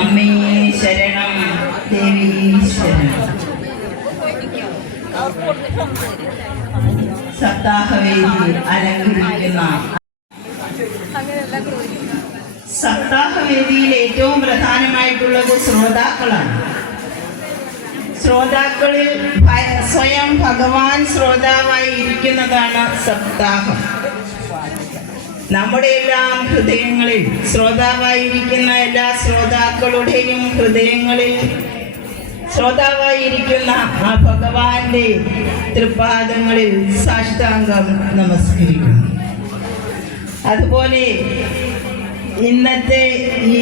അമ്മേ ശരണം, ദേവി ശരണം. സപ്താഹവേദി അലങ്കരിക്കുന്ന സപ്താഹവേദിയിൽ ഏറ്റവും പ്രധാനമായിട്ടുള്ളത് ശ്രോതാക്കളാണ്. ശ്രോതാക്കളിൽ സ്വയം ഭഗവാൻ ശ്രോതാവായി ഇരിക്കുന്നതാണ് സപ്താഹം. നമ്മുടെ എല്ലാം ഹൃദയങ്ങളിൽ ശ്രോതാവായിരിക്കുന്ന എല്ലാ ശ്രോതാക്കളുടെയും ഹൃദയങ്ങളിൽ ശ്രോതാവായിരിക്കുന്ന ആ ഭഗവാന്റെ തൃപാദങ്ങളിൽ സാഷ്ടാംഗം നമസ്കരിക്കുന്നു. അതുപോലെ ഇന്നത്തെ ഈ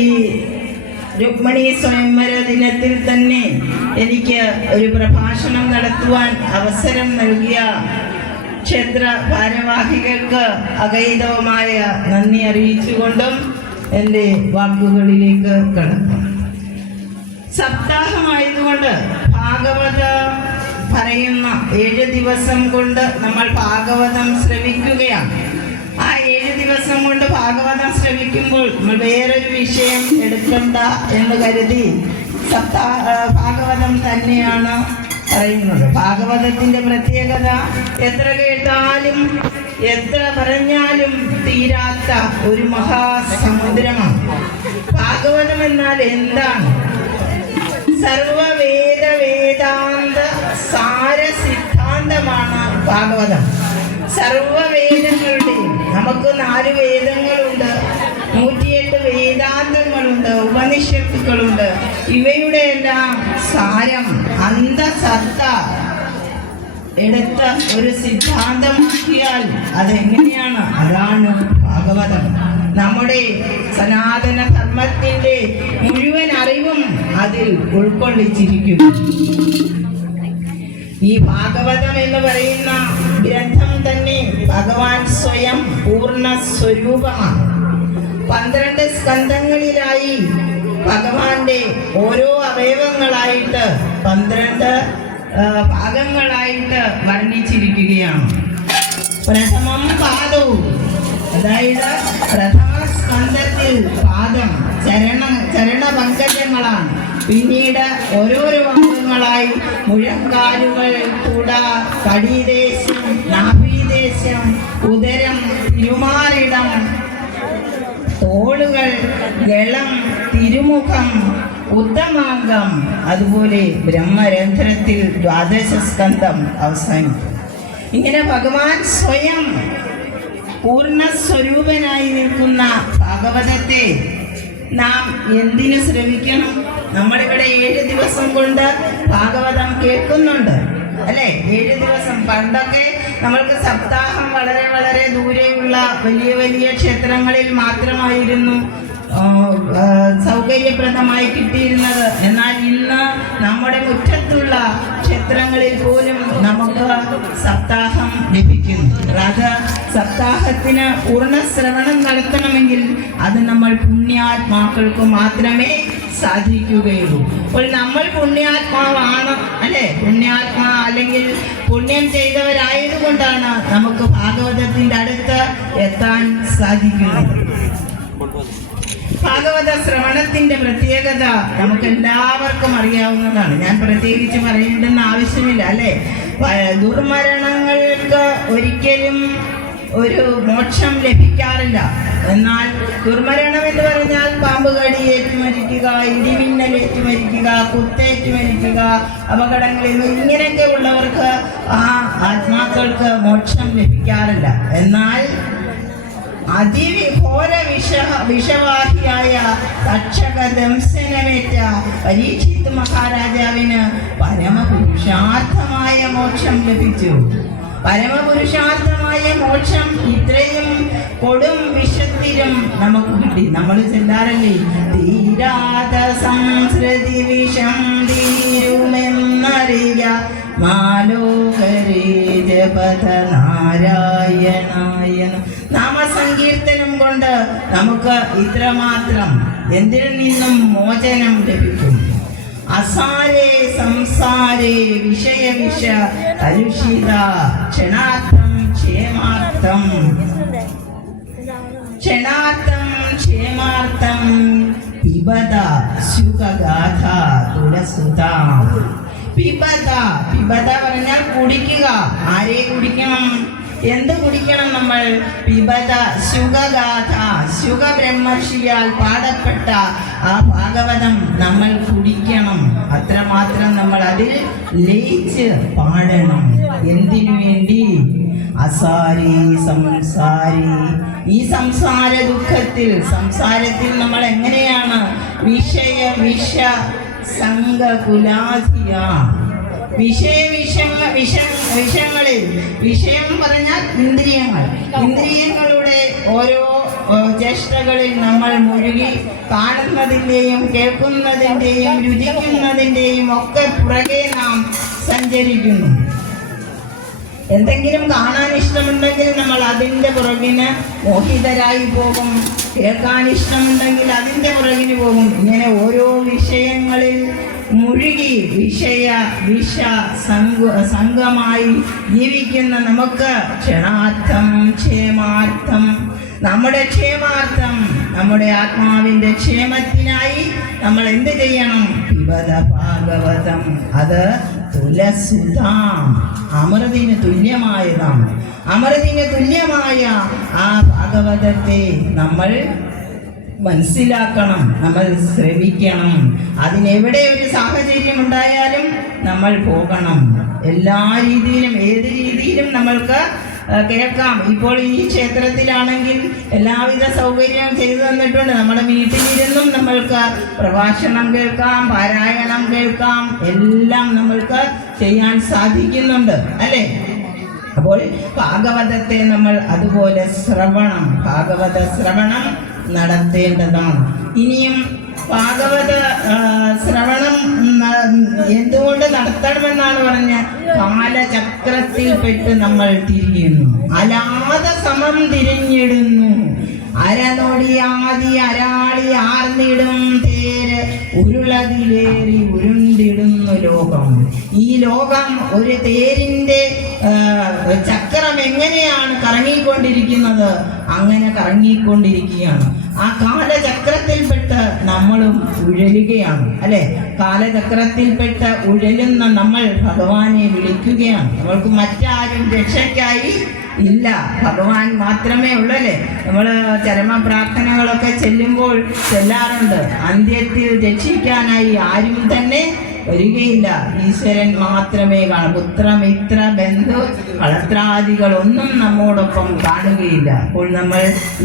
രുക്മിണി സ്വയംവര ദിനത്തിൽ തന്നെ എനിക്ക് ഒരു പ്രഭാഷണം നടത്തുവാൻ അവസരം നൽകിയ ക്ഷേത്ര ഭാരവാഹികൾക്ക് അഗൈതവമായ നന്ദി അറിയിച്ചുകൊണ്ടും എൻ്റെ വാക്കുകളിലേക്ക് കടക്കും. സപ്താഹമായതുകൊണ്ട് ഭാഗവത പറയുന്ന 7 ദിവസം കൊണ്ട് നമ്മൾ ഭാഗവതം ശ്രവിക്കുകയാണ്. ആ 7 ദിവസം കൊണ്ട് ഭാഗവതം ശ്രവിക്കുമ്പോൾ നമ്മൾ വേറൊരു വിഷയം എടുക്കണ്ട എന്ന് കരുതി ഭാഗവതം തന്നെയാണ് പറയുന്നത്. ഭാഗവതത്തിന്റെ പ്രത്യേകത എത്ര കേട്ടാലും എത്ര പറഞ്ഞാലും തീരാത്ത ഒരു മഹാസമുദ്രമാണ്. ഭാഗവതം എന്നാൽ എന്താണ്? സർവവേദ വേദാന്ത സാര സിദ്ധാന്തമാണ് ഭാഗവതം. സർവവേദങ്ങളുടെയും നമുക്ക് 4 വേദങ്ങളുണ്ട്, 108 വേദാന്തങ്ങളുണ്ട്, ഉപനിഷത്തുക്കളുണ്ട്. ഇവയുടെ എല്ലാം സാരം അന്തസത്ത എടുത്ത ഒരു സിദ്ധാന്തമാക്കിയാൽ അതെങ്ങനെയാണ്? അതാണ് ഭാഗവതം. നമ്മുടെ സനാതന ധർമ്മത്തിന്റെ മുഴുവൻ അറിവും അതിൽ ഉൾക്കൊള്ളിച്ചിരിക്കുന്നു. ഈ ഭാഗവതം എന്ന് പറയുന്ന ഗ്രന്ഥം തന്നെ ഭഗവാൻ സ്വയം പൂർണ്ണ സ്വരൂപമാണ്. 12 സ്കന്ധങ്ങളിലായി ഭഗവാന്റെ ഓരോ അവയവങ്ങളായിട്ട് 12 ഭാഗങ്ങളായിട്ട് വർണ്ണിച്ചിരിക്കുകയാണ്. പ്രഥമം പാദവും, അതായത് പ്രഥമ സ്കന്ധത്തിൽ പാദം ചരണപങ്കജങ്ങളാണ്. പിന്നീട് ഓരോരോ അംഗങ്ങളായി മുഴങ്കാലുകൾ, തുട, കടിദേശം, നാഭീദേശം, ഉദരം, തിരുമാറിടം, തോളുകൾ, ഗളം, തിരുമുഖം, ഉത്തമാംഗം, അതുപോലെ ബ്രഹ്മരന്ധ്രത്തിൽ 12 സ്കന്ധം അവസാനിക്കും. ഇങ്ങനെ ഭഗവാൻ സ്വയം പൂർണ്ണസ്വരൂപനായി നിൽക്കുന്ന ഭാഗവതത്തെ നാം എന്തിനു ശ്രവിക്കണം? നമ്മളിവിടെ 7 ദിവസം കൊണ്ട് ഭാഗവതം കേൾക്കുന്നുണ്ട്, അല്ലെ? 7 ദിവസം. പണ്ടൊക്കെ നമ്മൾക്ക് സപ്താഹം വളരെ വളരെ ദൂരെയുള്ള വലിയ വലിയ ക്ഷേത്രങ്ങളിൽ മാത്രമായിരുന്നു സൗകര്യപ്രദമായി കിട്ടിയിരുന്നത്. എന്നാൽ ഇന്ന് നമ്മുടെ മുറ്റത്തുള്ള ക്ഷേത്രങ്ങളിൽ പോലും നമുക്ക് സപ്താഹം ലഭിക്കുന്നു. അത് സപ്താഹത്തിന് പൂർണ്ണശ്രവണം നടത്തണമെങ്കിൽ അത് നമ്മൾ പുണ്യാത്മാക്കൾക്ക് മാത്രമേ സാധിക്കുകയുള്ളൂ. അപ്പോൾ നമ്മൾ പുണ്യാത്മാവാണ്, അല്ലെ? പുണ്യാത്മാ അല്ലെങ്കിൽ പുണ്യം ചെയ്തവരായതുകൊണ്ടാണ് നമുക്ക് ഭാഗവതത്തിന്റെ അടുത്ത് എത്താൻ സാധിക്കുന്നത്. ഭാഗവത ശ്രവണത്തിന്റെ പ്രത്യേകത നമുക്ക് എല്ലാവർക്കും അറിയാവുന്നതാണ്. ഞാൻ പ്രത്യേകിച്ച് പറയേണ്ടെന്ന് ആവശ്യമില്ല, അല്ലെ? ദുർമരണങ്ങൾക്ക് ഒരിക്കലും ഒരു മോക്ഷം ലഭിക്കാറില്ല. എന്നാൽ ദുർമരണം എന്ന് പറഞ്ഞാൽ പാമ്പ് കടിയേറ്റ് മരിക്കുക, ഇടിമിന്നലേറ്റ് മരിക്കുക, കുത്തേറ്റ് മരിക്കുക, അപകടങ്ങളിൽ ഇങ്ങനെയൊക്കെ ഉള്ളവർക്ക് ആ ആത്മാക്കൾക്ക് മോക്ഷം ലഭിക്കാറില്ല. എന്നാൽ അതിഘോര വിഷവാഹിയായ തക്ഷക ദംശനമേറ്റ പരീക്ഷിത് മഹാരാജാവിന് പരമപുരുഷാർത്ഥമായ മോക്ഷം ലഭിച്ചു. പരമപുരുഷാർത്ഥമായ മോക്ഷം ഇത്രയും കൊടും വിഷത്തിലും നമുക്ക് കിട്ടി. നമ്മൾ ചെല്ലാറല്ലേ, തീരാത സംസ്കൃതി വിഷം തീരുമെന്നറിയ മാലോകരേ ജപത നാരായണായ. നാമസങ്കീർത്തനം കൊണ്ട് നമുക്ക് ഇത്രമാത്രം എന്തിൽ നിന്നും മോചനം ലഭിക്കും. അസാരേ സംസാരേ വിഷയ വിഷ കലുഷിത ക്ഷണാർത്ഥം ക്ഷേമാർത്ഥം ക്ഷണാർത്ഥം ക്ഷേമാർത്ഥം പിബ പിബത ശുകഗാഥ തുലസുതാം. പിബത, പിബത പറഞ്ഞാൽ കുടിക്കുക. ആരെ കുടിക്കണം? എന്ത് കുടിക്കണം നമ്മൾ? പിബത ശുകഗാഥ, ശുക ബ്രഹ്മർഷിയാൽ പാടപ്പെട്ട ആ ഭാഗവതം നമ്മൾ കുടിക്കണം. അത്രമാത്രം നമ്മൾ അതിൽ ലയിച്ച് പാടണം. എന്തിനു വേണ്ടി? അസാരി സംസാരി, ഈ സംസാര ദുഃഖത്തിൽ, സംസാരത്തിൽ നമ്മൾ എങ്ങനെയാണ് വിഷ സംഘകുലാധിയ, വിഷയങ്ങളിൽ, വിഷയം പറഞ്ഞാൽ ഇന്ദ്രിയങ്ങൾ, ഇന്ദ്രിയങ്ങളുടെ ഓരോ ചേഷ്ടകളിൽ നമ്മൾ മുഴുകി കാണുന്നതിൻ്റെയും കേൾക്കുന്നതിൻ്റെയും രുചിക്കുന്നതിൻ്റെയും ഒക്കെ പുറകെ നാം സഞ്ചരിക്കുന്നു. എന്തെങ്കിലും കാണാൻ ഇഷ്ടമുണ്ടെങ്കിൽ നമ്മൾ അതിൻ്റെ പുറകിന് മോഹിതരായി പോകും. കേൾക്കാൻ ഇഷ്ടമുണ്ടെങ്കിൽ അതിൻ്റെ പുറകിന് പോകും. ഇങ്ങനെ ഓരോ വിഷയങ്ങളിൽ മുഴുകി വിഷ സംഘമായി ജീവിക്കുന്ന നമുക്ക് ക്ഷണാർത്ഥം ക്ഷേമാർത്ഥം, നമ്മുടെ ക്ഷേമാർത്ഥം, നമ്മുടെ ആത്മാവിൻ്റെ ക്ഷേമത്തിനായി നമ്മൾ എന്ത് ചെയ്യണം? പിബത ഭാഗവതം. അത് തുലസുതാം, അമൃതിന് തുല്യമായതാണ്. അമൃതിന് തുല്യമായ ആ ഭാഗവതത്തെ നമ്മൾ മനസ്സിലാക്കണം, നമ്മൾ ശ്രവിക്കണം. അതിനെവിടെ ഒരു സാഹചര്യം ഉണ്ടായാലും നമ്മൾ പോകണം. എല്ലാ രീതിയിലും, ഏത് രീതിയിലും നമ്മൾക്ക് കേൾക്കാം. ഇപ്പോൾ ഈ ക്ഷേത്രത്തിലാണെങ്കിൽ എല്ലാവിധ സൗകര്യവും ചെയ്തു തന്നിട്ടുണ്ട്. നമ്മുടെ വീട്ടിലിരുന്നും നമ്മൾക്ക് പ്രഭാഷണം കേൾക്കാം, പാരായണം കേൾക്കാം, എല്ലാം നമ്മൾക്ക് ചെയ്യാൻ സാധിക്കുന്നുണ്ട്, അല്ലേ? അപ്പോൾ ഭാഗവതത്തെ നമ്മൾ അതുപോലെ ശ്രവണം, ഭാഗവത ശ്രവണം നടത്തേണ്ടതാണ്. ഇനിയും ഭാഗവത ശ്രവണം എന്തുകൊണ്ട് നടത്തണമെന്നാണ് പറഞ്ഞ? കാലചക്രത്തിൽപ്പെട്ട് നമ്മൾ തിരിയുന്നു, അലാതെ സമം തിരിഞ്ഞിടുന്നു. അരനൊടിയാതി അരാളി ആർന്നിടും തേര്, ഉരുളതിലേറി ഉരുണ്ടിടുന്നു ലോകം. ഈ ലോകം ഒരു തേരിൻ്റെ ചക്രം എങ്ങനെയാണ് കറങ്ങിക്കൊണ്ടിരിക്കുന്നത്? അങ്ങനെ കറങ്ങിക്കൊണ്ടിരിക്കുകയാണ്. ആ കാലചക്രത്തിൽപ്പെട്ട് നമ്മളും ഉഴലുകയാണ്, അല്ലെ? കാലചക്രത്തിൽപ്പെട്ട് ഉഴലുന്ന നമ്മൾ ഭഗവാനെ വിളിക്കുകയാണ്. നമ്മൾക്ക് മറ്റാരും രക്ഷയ്ക്കായി ഇല്ല, ഭഗവാൻ മാത്രമേ ഉള്ളല്ലേ. നമ്മൾ ചരമ പ്രാർത്ഥനകളൊക്കെ ചെല്ലുമ്പോൾ ചെല്ലാറുണ്ട്, അന്ത്യത്തിൽ രക്ഷിക്കാനായി ആരും തന്നെ വരികയില്ല, ഈശ്വരൻ മാത്രമേ കാണൂ. പുത്രമിത്ര ബന്ധു കളത്രാദികളൊന്നും നമ്മോടൊപ്പം കാണുകയില്ല. അപ്പോൾ നമ്മൾ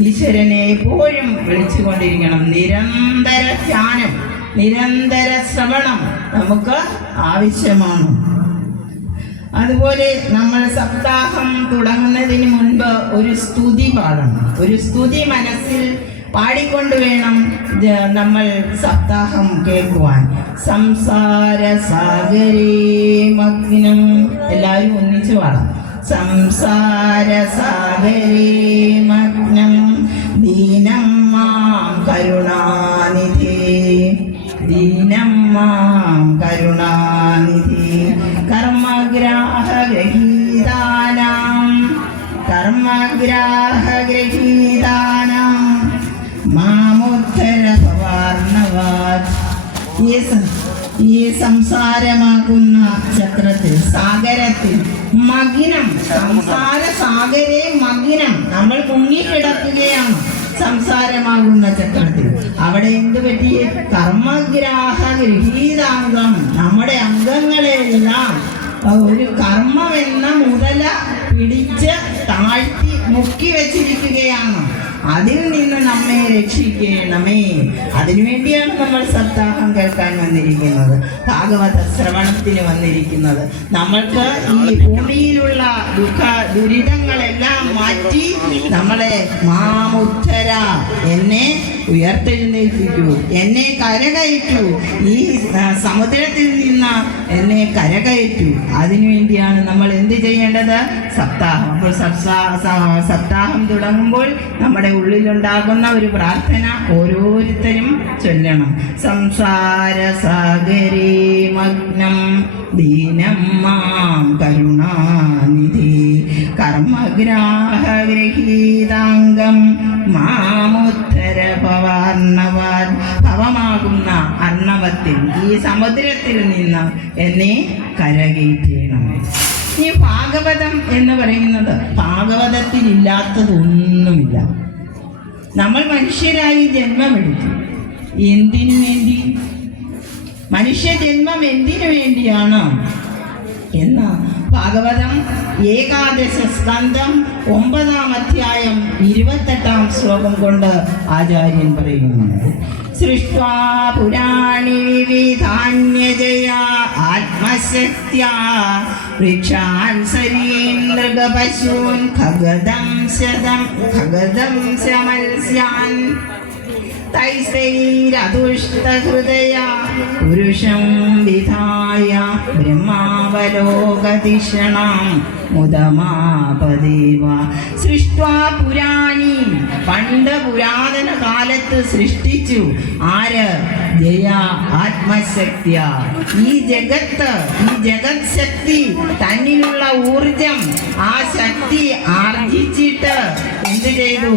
ഈശ്വരനെ എപ്പോഴും വിളിച്ചുകൊണ്ടിരിക്കണം. നിരന്തര ധ്യാനം, നിരന്തര ശ്രവണം നമുക്ക് ആവശ്യമാണ്. അതുപോലെ നമ്മൾ സപ്താഹം തുടങ്ങുന്നതിന് മുൻപ് ഒരു സ്തുതി പാടണം. ഒരു സ്തുതി മനസ്സിൽ പാടിക്കൊണ്ട് വേണം നമ്മൾ സപ്താഹം കേൾക്കുവാൻ. സംസാര സാഗരേ മഗ്നം, എല്ലാവരും ഒന്നിച്ച് പാടാം. സംസാര സാഗരേ മഗ്നം ദീനം മാം കരുണാനിധി, ദീനം മാം കരുണാനിധി. കർമ്മഗ്രാഹഗ്രഹീതാനാം, കർമ്മഗ്രാഹഗ്രഹീതാനാം മാമുദ്ധര ഭവാർണവാത്. ഈ സംസാരമാകുന്ന ചക്രത്തിൽ, സാഗരത്തിൽ മഗ്നം, സംസാര സാഗരേ മഗ്നം, നമ്മൾ മുങ്ങിക്കിടക്കുകയാണ് സംസാരമാകുന്ന ചക്രത്തിൽ. അവിടെ എന്ത് പറ്റി? കർമ്മഗ്രാഹ ഗൃഹീതാംഗം, നമ്മുടെ അംഗങ്ങളെല്ലാം ഒരു കർമ്മം എന്ന മുതല പിടിച്ച് താഴ്ത്തി മുക്കി വെച്ചിരിക്കുകയാണ്. അതിൽ നിന്ന് നമ്മെ രക്ഷിക്കണമേ. അതിനുവേണ്ടിയാണ് നമ്മൾ സപ്താഹം കേൾക്കാൻ വന്നിരിക്കുന്നത്, ഭാഗവത ശ്രവണത്തിന് വന്നിരിക്കുന്നത്. നമ്മൾക്ക് ഈ ഭൂമിയിലുള്ള ദുരിതങ്ങളെല്ലാം മാറ്റി നമ്മളെ മാമുദ്ധര, എന്നെ ഉയർത്തെഴുന്നേൽപ്പിക്കൂ, എന്നെ കരകയറ്റൂ, ഈ സമുദ്രത്തിൽ നിന്ന് എന്നെ കരകയറ്റൂ. അതിനുവേണ്ടിയാണ് നമ്മൾ എന്ത് ചെയ്യേണ്ടത്? സപ്താഹം. അപ്പോൾ സപ്താഹം തുടങ്ങുമ്പോൾ നമ്മുടെ ഉള്ളിലുണ്ടാകുന്ന ഒരു പ്രാർത്ഥന ഓരോരുത്തരും ചൊല്ലണം. സംസാര സാഗരേ മഗ്നം ദീനം മാം കരുണാനിധി, കർമ്മഗ്രാഹഗ്രഹീതാംഗം മാമുദ്ധര ഭവാർണവാൻ. ഭവമാ സമുദ്രമാകുന്ന അർണവത്തിൽ, ഈ സമുദ്രത്തിൽ നിന്ന് എന്നെ കരകയറ്റണം. ഈ ഭാഗവതം എന്ന് പറയുന്നത്, ഭാഗവതത്തിൽ ഇല്ലാത്തതൊന്നുമില്ല. നമ്മൾ മനുഷ്യരായി ജന്മമെടുത്തു. എന്തിനു വേണ്ടി? മനുഷ്യ ജന്മം എന്തിനു വേണ്ടിയാണ് എന്ന് ഭാഗവതം 11 സ്കന്ധം 9 അധ്യായം 28 ശ്ലോകം കൊണ്ട് ആചാര്യൻ പറയുന്നു. സൃഷ്ട്വാ പുരാണി വിവിധാന്യജയാ ആത്മശക്ത്യാ വൃക്ഷാൻ സരീന്ദ്രപശൂൻ ഖഗദം ശമൽസ്യാൻ തൈസൈരതുഷ്ടഹൃദയാ പുരുഷം വിധായ ബ്രഹ്മാവലോകതിഷണാം മുദമാപദേവ. സൃഷ്ട്വാ പുരാണി, പണ്ട് പുരാതന കാലത്ത് സൃഷ്ടിച്ചു. ആര്? ജയ ആത്മശക്തിയ. ഈ ജഗത് ശക്തി, തന്നിലുള്ള ഊർജം, ആ ശക്തി ആർജിച്ചിട്ട് എന്ത് ചെയ്തു?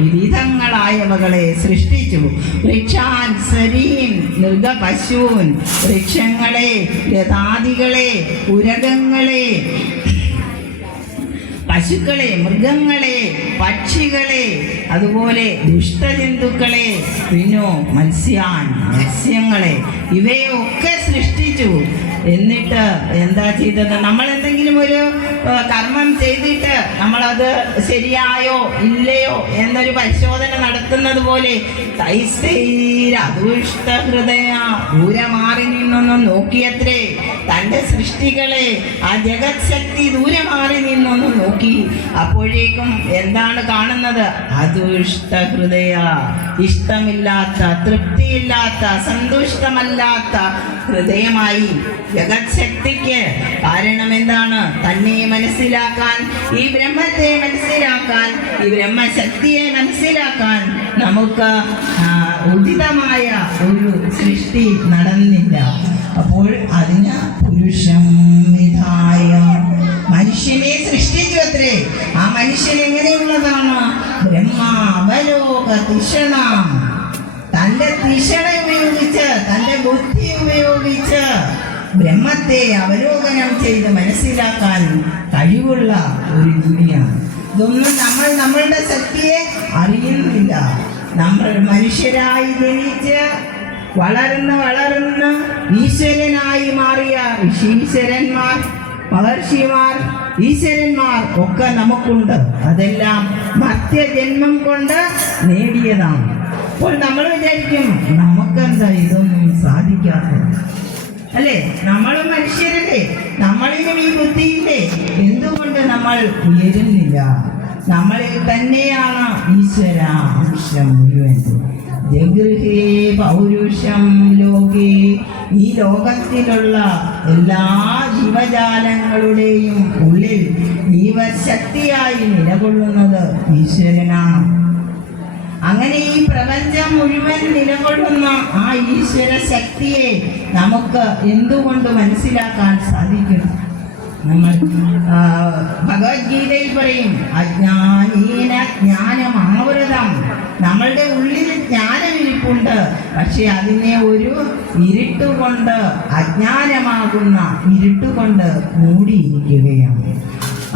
വിവിധങ്ങളായവകളെ സൃഷ്ടിച്ചു. വൃക്ഷാൻ സരീൻ മൃഗപശൂൻ, വൃക്ഷങ്ങളെ, ലതാദികളെ, ഉരകങ്ങളെ, പശുക്കളെ, മൃഗങ്ങളെ, പക്ഷികളെ, അതുപോലെ ദുഷ്ടജന്തുക്കളെ, പിന്നോ മത്സ്യങ്ങളെ, ഇവയൊക്കെ സൃഷ്ടിച്ചു. എന്നിട്ട് എന്താ ചെയ്തത്? നമ്മൾ എന്തെങ്കിലും ഒരു കർമ്മം ചെയ്തിട്ട് നമ്മളത് ശരിയായോ ഇല്ലയോ എന്നൊരു പരിശോധന നടത്തുന്നത് പോലെ തൈസ്ഥൈരദുഷ്ടഹൃദയ, ദൂരെ മാറി നിന്നൊന്നും നോക്കിയത്രേ തൻ്റെ സൃഷ്ടികളെ. ആ ജഗത് ശക്തി ദൂരെ മാറി നിന്നൊന്നും നോക്കി. അപ്പോഴേക്കും എന്താണ് കാണുന്നത്? അതുഷ്ടഹൃദയ, ഇഷ്ടമില്ലാത്ത, തൃപ്തിയില്ലാത്ത, സന്തുഷ്ടമല്ലാത്ത ഹൃദയമായി ജഗത് ശക്തിക്ക്. കാരണം എന്താണ്? തന്നെ മനസ്സിലാക്കാൻ, ഈ ബ്രഹ്മത്തെ മനസ്സിലാക്കാൻ, ഈ ബ്രഹ്മശക്തിയെ മനസ്സിലാക്കാൻ നമുക്ക് ഉചിതമായ ഒരു സൃഷ്ടി നടന്നില്ല. അപ്പോൾ അതിന് പുരുഷം വിധായ മനുഷ്യനെ സൃഷ്ടിച്ചു അത്രേ. ആ മനുഷ്യൻ എങ്ങനെയുള്ളതാണ്? ബ്രഹ്മാവലോക തിഷണ, തൻ്റെ തിഷണ ഉപയോഗിച്ച്, തൻ്റെ ബുദ്ധി ഉപയോഗിച്ച് ബ്രഹ്മത്തെ അവലോകനം ചെയ്ത് മനസ്സിലാക്കാൻ കഴിവുള്ള ഒരു ജീവിയാണ്. ഇതൊന്നും നമ്മളുടെ ശക്തിയെ അറിയുന്നില്ല. നമ്മൾ മനുഷ്യരായി ജനിച്ച് വളർന്ന് ഈശ്വരനായി മാറിയ ഋഷീശ്വരന്മാർ, മഹർഷിമാർ, ഈശ്വരന്മാർ ഒക്കെ നമുക്കുണ്ട്. അതെല്ലാം മർത്യജന്മം കൊണ്ട് നേടിയതാണ്. അപ്പോൾ നമ്മൾ വിചാരിക്കും നമുക്കെന്താ ഇതൊന്നും സാധിക്കാത്തത്, അല്ലേ? നമ്മളും മനുഷ്യരല്ലേ, നമ്മളിലും ഈ ബുദ്ധിയില്ലേ, എന്തുകൊണ്ട് നമ്മൾ ഉയരുന്നില്ല? നമ്മളിൽ തന്നെയാണ് ഈശ്വര അംശം മുഴുവൻ. ജഗൃഹേ പൗരുഷം ലോകേ, ഈ ലോകത്തിലുള്ള എല്ലാ ജീവജാലങ്ങളുടെയും ഉള്ളിൽ ജീവശക്തിയായി നിലകൊള്ളുന്നത് ഈശ്വരനാണ്. അങ്ങനെ ഈ പ്രപഞ്ചം മുഴുവൻ നിലകൊള്ളുന്ന ആ ഈശ്വര ശക്തിയെ നമുക്ക് എന്തുകൊണ്ട് മനസ്സിലാക്കാൻ സാധിക്കും? നമ്മൾ ഭഗവത്ഗീതയിൽ പറയും, അജ്ഞാനീന ജ്ഞാനമാവൃതം. നമ്മളുടെ ഉള്ളിൽ ജ്ഞാനമിരിപ്പുണ്ട്, പക്ഷെ അതിനെ ഒരു ഇരുട്ടുകൊണ്ട്, അജ്ഞാനമാകുന്ന ഇരുട്ടുകൊണ്ട് മൂടിയിരിക്കുകയാണ്.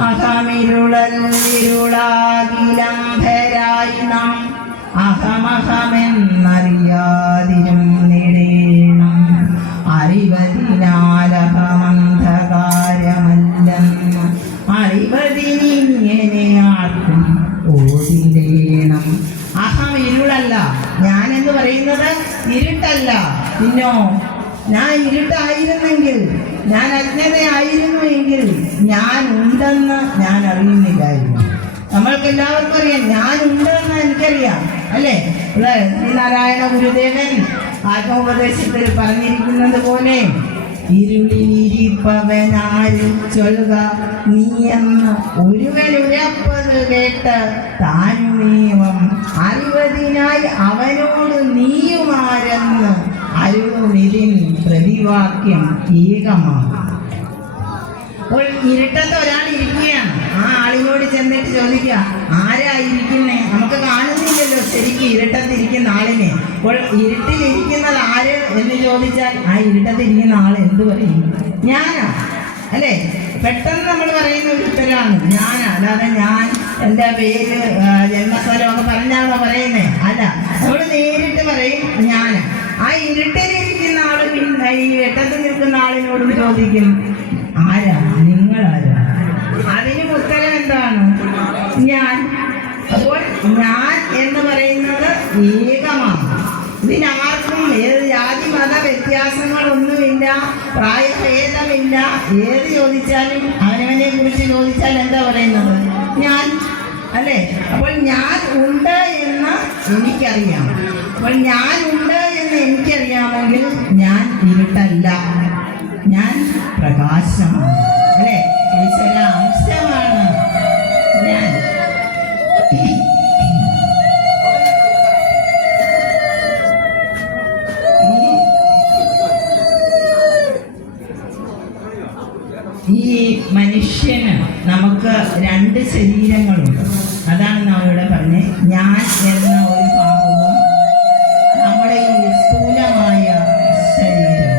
അഹമിരുളല്ലിരുളാകിലംഭരായി നാം അഹമഹമെന്നറിയാതിരും നേടേണം. അറിവതിനാലഹമന്ധകാരമല്ലെന്ന് അറിവതിനിങ്ങനെ ആർക്കും ഓടിലേണം. അഹം ഇരുളല്ല, ഞാനെന്ന് പറയുന്നത് ഇരുട്ടല്ല. പിന്നോ ഞാൻ ഇരുട്ടായിരുന്നെങ്കിൽ, ഞാൻ അജ്ഞതയായിരുന്നുവെങ്കിൽ ഞാൻ ഉണ്ടെന്ന് ഞാൻ അറിയുന്നില്ലായിരുന്നു. നമ്മൾക്ക് എല്ലാവർക്കും അറിയാം ഞാൻ ഉണ്ടെന്ന് എനിക്കറിയാം, അല്ലേ? ശ്രീനാരായണ ഗുരുദേവൻ ആത്മോപദേശത്തിൽ പറഞ്ഞിരിക്കുന്നത് പോലെ, ഇരുളിലിരിപ്പവനാരും ചൊൽക നീയെന്ന് ഒരുവൻ ഉരപ്പത് കേട്ട് താനുമേവം അറിവതിനായി അവനോട് നീയുമാരെന്ന് അരുളുമിതിൻ പ്രതിവാക്യം ഏകമാണ്. അപ്പോൾ ഇരുട്ടത്ത് ഒരാൾ ഇരിക്കുകയാണ്. ആ ആളിനോട് ചെന്നിട്ട് ചോദിക്കുക, ആരായിരിക്കുന്നേ? നമുക്ക് കാണുന്നില്ലല്ലോ ശരിക്കും ഇരുട്ടത്തിരിക്കുന്ന ആളിനെ. അപ്പോൾ ഇരുട്ടിലിരിക്കുന്നത് ആര് എന്ന് ചോദിച്ചാൽ ആ ഇരുട്ടത്തിരിക്കുന്ന ആൾ എന്ത് പറയും? ഞാനാ, അല്ലേ? പെട്ടെന്ന് നമ്മൾ പറയുന്ന ഒരു ഉത്തരമാണ് ഞാനാ. അല്ലാതെ ഞാൻ എൻ്റെ പേര് ജന്മസ്ഥലമൊക്കെ പറഞ്ഞാണോ പറയുന്നേ? അല്ല, നമ്മൾ നേരിട്ട് പറയും ഞാനാ. ആ ഇരുട്ടിലിരിക്കുന്ന ആള് പിന്നെ ഈ വെട്ടത്തിൽ നിൽക്കുന്ന ആളിനോട് ചോദിക്കും ആരാ, നിങ്ങളാരാ? അതിന് ഉത്തരം എന്താണ്? ഞാൻ. അപ്പോൾ ഞാൻ എന്ന് പറയുന്നത് ഏകമാണ്. ഇതിനാർക്കും ഏത് ജാതി മത വ്യത്യാസങ്ങളൊന്നുമില്ല, പ്രായഭേദമില്ല. ഏത് ചോദിച്ചാലും അവനവനെ കുറിച്ച് ചോദിച്ചാൽ എന്താ പറയുന്നത്? ഞാൻ, അല്ലേ? അപ്പോൾ ഞാൻ ഉണ്ട് എന്ന് എനിക്കറിയാം. അപ്പോൾ ഞാൻ ഉണ്ട് എന്ന് എനിക്കറിയാമെങ്കിൽ ഞാൻ ഇരുട്ടല്ല, ഞാൻ പ്രകാശമാണ്, അല്ലേ? ഈശ്വര അംശമാണ് ഞാൻ. ഈ മനുഷ്യന് നമുക്ക് രണ്ട് ശരീരങ്ങളുണ്ട്. അതാണ് നമ്മളിവിടെ പറഞ്ഞത്. ഞാൻ എന്ന ഒരു ഭാഗവും നമ്മുടെ ഈ സ്ഥൂലമായ ശരീരം.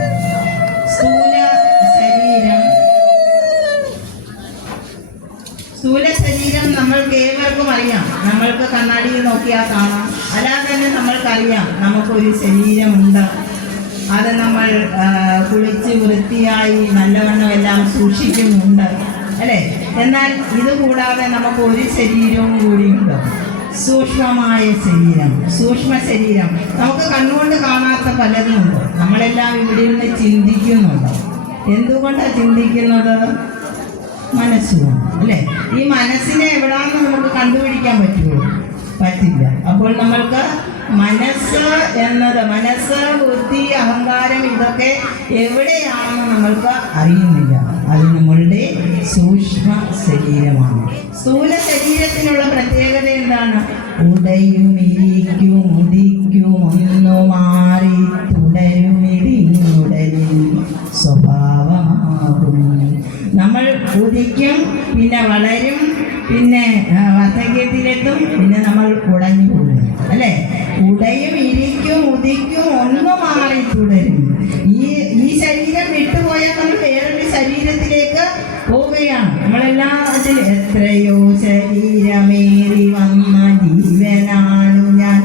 സ്ഥൂല ശരീരം നമ്മൾക്ക് ഏവർക്കും അറിയാം. നമ്മൾക്ക് കണ്ണാടിയിൽ നോക്കിയാൽ കാണാം. അല്ലാതെ തന്നെ നമ്മൾക്കറിയാം നമുക്കൊരു ശരീരമുണ്ട്. അത് നമ്മൾ കുളിച്ച് വൃത്തിയായി നല്ലവണ്ണം എല്ലാം സൂക്ഷിക്കുന്നുണ്ട്, അല്ലേ? എന്നാൽ ഇത് കൂടാതെ നമുക്ക് ഒരു ശരീരവും കൂടിയുണ്ട്, സൂക്ഷ്മമായ ശരീരം. സൂക്ഷ്മ ശരീരം നമുക്ക് കണ്ണുകൊണ്ട് കാണാത്ത പലതുമുണ്ട്. നമ്മളെല്ലാം ഇവിടെ നിന്ന് ചിന്തിക്കുന്നുണ്ട്. എന്തുകൊണ്ടാണ് ചിന്തിക്കുന്നത്? മനസ്സുകൊണ്ട്, അല്ലേ? ഈ മനസ്സിനെ എവിടാന്ന് നമുക്ക് കണ്ടുപിടിക്കാൻ പറ്റുമോ? പറ്റില്ല. അപ്പോൾ നമ്മൾക്ക് മനസ്സ് എന്നത്, മനസ്സ്, ബുദ്ധി, അഹങ്കാരം ഇതൊക്കെ എവിടെയാണെന്ന് നമ്മൾക്ക് അറിയുന്നില്ല. അത് നമ്മളുടെ സൂക്ഷ്മ ശരീരമാണ്. സ്ഥൂല ശരീരത്തിനുള്ള പ്രത്യേകത എന്താണ്? ഉടയും ഇരിക്കും ഉദിക്കും ഒന്നു മാറി തുടരും ഇടിഞ്ഞുടലിൽ സ്വഭാവമാകും. നമ്മൾ ഉദിക്കും, പിന്നെ വളരും, പിന്നെ വാർദ്ധക്യത്തിലെത്തും, പിന്നെ നമ്മൾ ഉടഞ്ഞു പോകും, അല്ലേ? ഉടയും ഇരിക്കും ഉദിക്കും ഒന്നു മാറി തുടരും. ഈ ശരീരം വിട്ടുപോയാൽ നമ്മൾ വേറൊരു ശരീരത്തിലേക്ക് പോവുകയാണ്. നമ്മളെല്ലാത്തിൽ എത്രയോ ശരീരമേറി വന്ന ജീവനാണു ഞാൻ,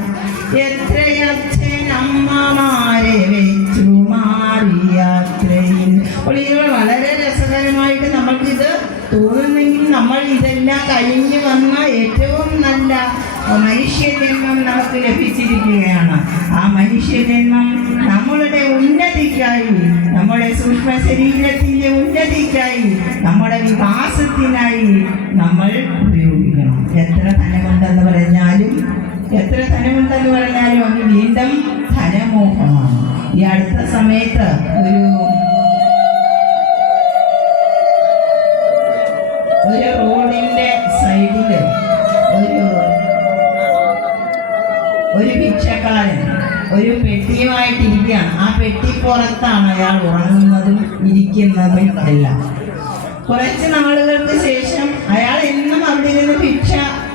എത്രയച്ഛനമ്മമാരെ വെച്ചു മാറിയാത്രയിൽ. അപ്പോൾ ഇതിനോട് വളരെ രസകരമായിട്ട് നമ്മൾക്കിത് തോന്നുന്നെങ്കിൽ നമ്മൾ ഇതെല്ലാം കഴിഞ്ഞു വന്ന ഏറ്റവും നല്ല മനുഷ്യജന്മം നമുക്ക് ലഭിച്ചിരിക്കുകയാണ്. ആ മനുഷ്യജന്മം നമ്മളുടെ ഉന്നതിക്കായി, നമ്മുടെ സൂക്ഷ്മ ശരീരത്തിൻ്റെ ഉന്നതിക്കായി, നമ്മുടെ വികാസത്തിനായി നമ്മൾ ഉപയോഗിക്കണം. എത്ര ധനമുണ്ടെന്ന് പറഞ്ഞാലും അത് വീണ്ടും ധനമോഹമാണ്. ഈ അടുത്ത സമയത്ത് ഒരു റോഡിന്റെ സൈഡിൽ ഒരു ഭിക്ഷക്കാരൻ ഒരു പെട്ടിയുമായിട്ടിരിക്കുകയാണ്. ആ പെട്ടിപ്പുറത്താണ് അയാൾ ഉറങ്ങുന്നതും ഇരിക്കുന്നതും എല്ലാം. കുറച്ച് നാളുകൾക്ക് ശേഷം അയാൾ എന്നും അവിടെ നിന്ന് ഭിക്ഷ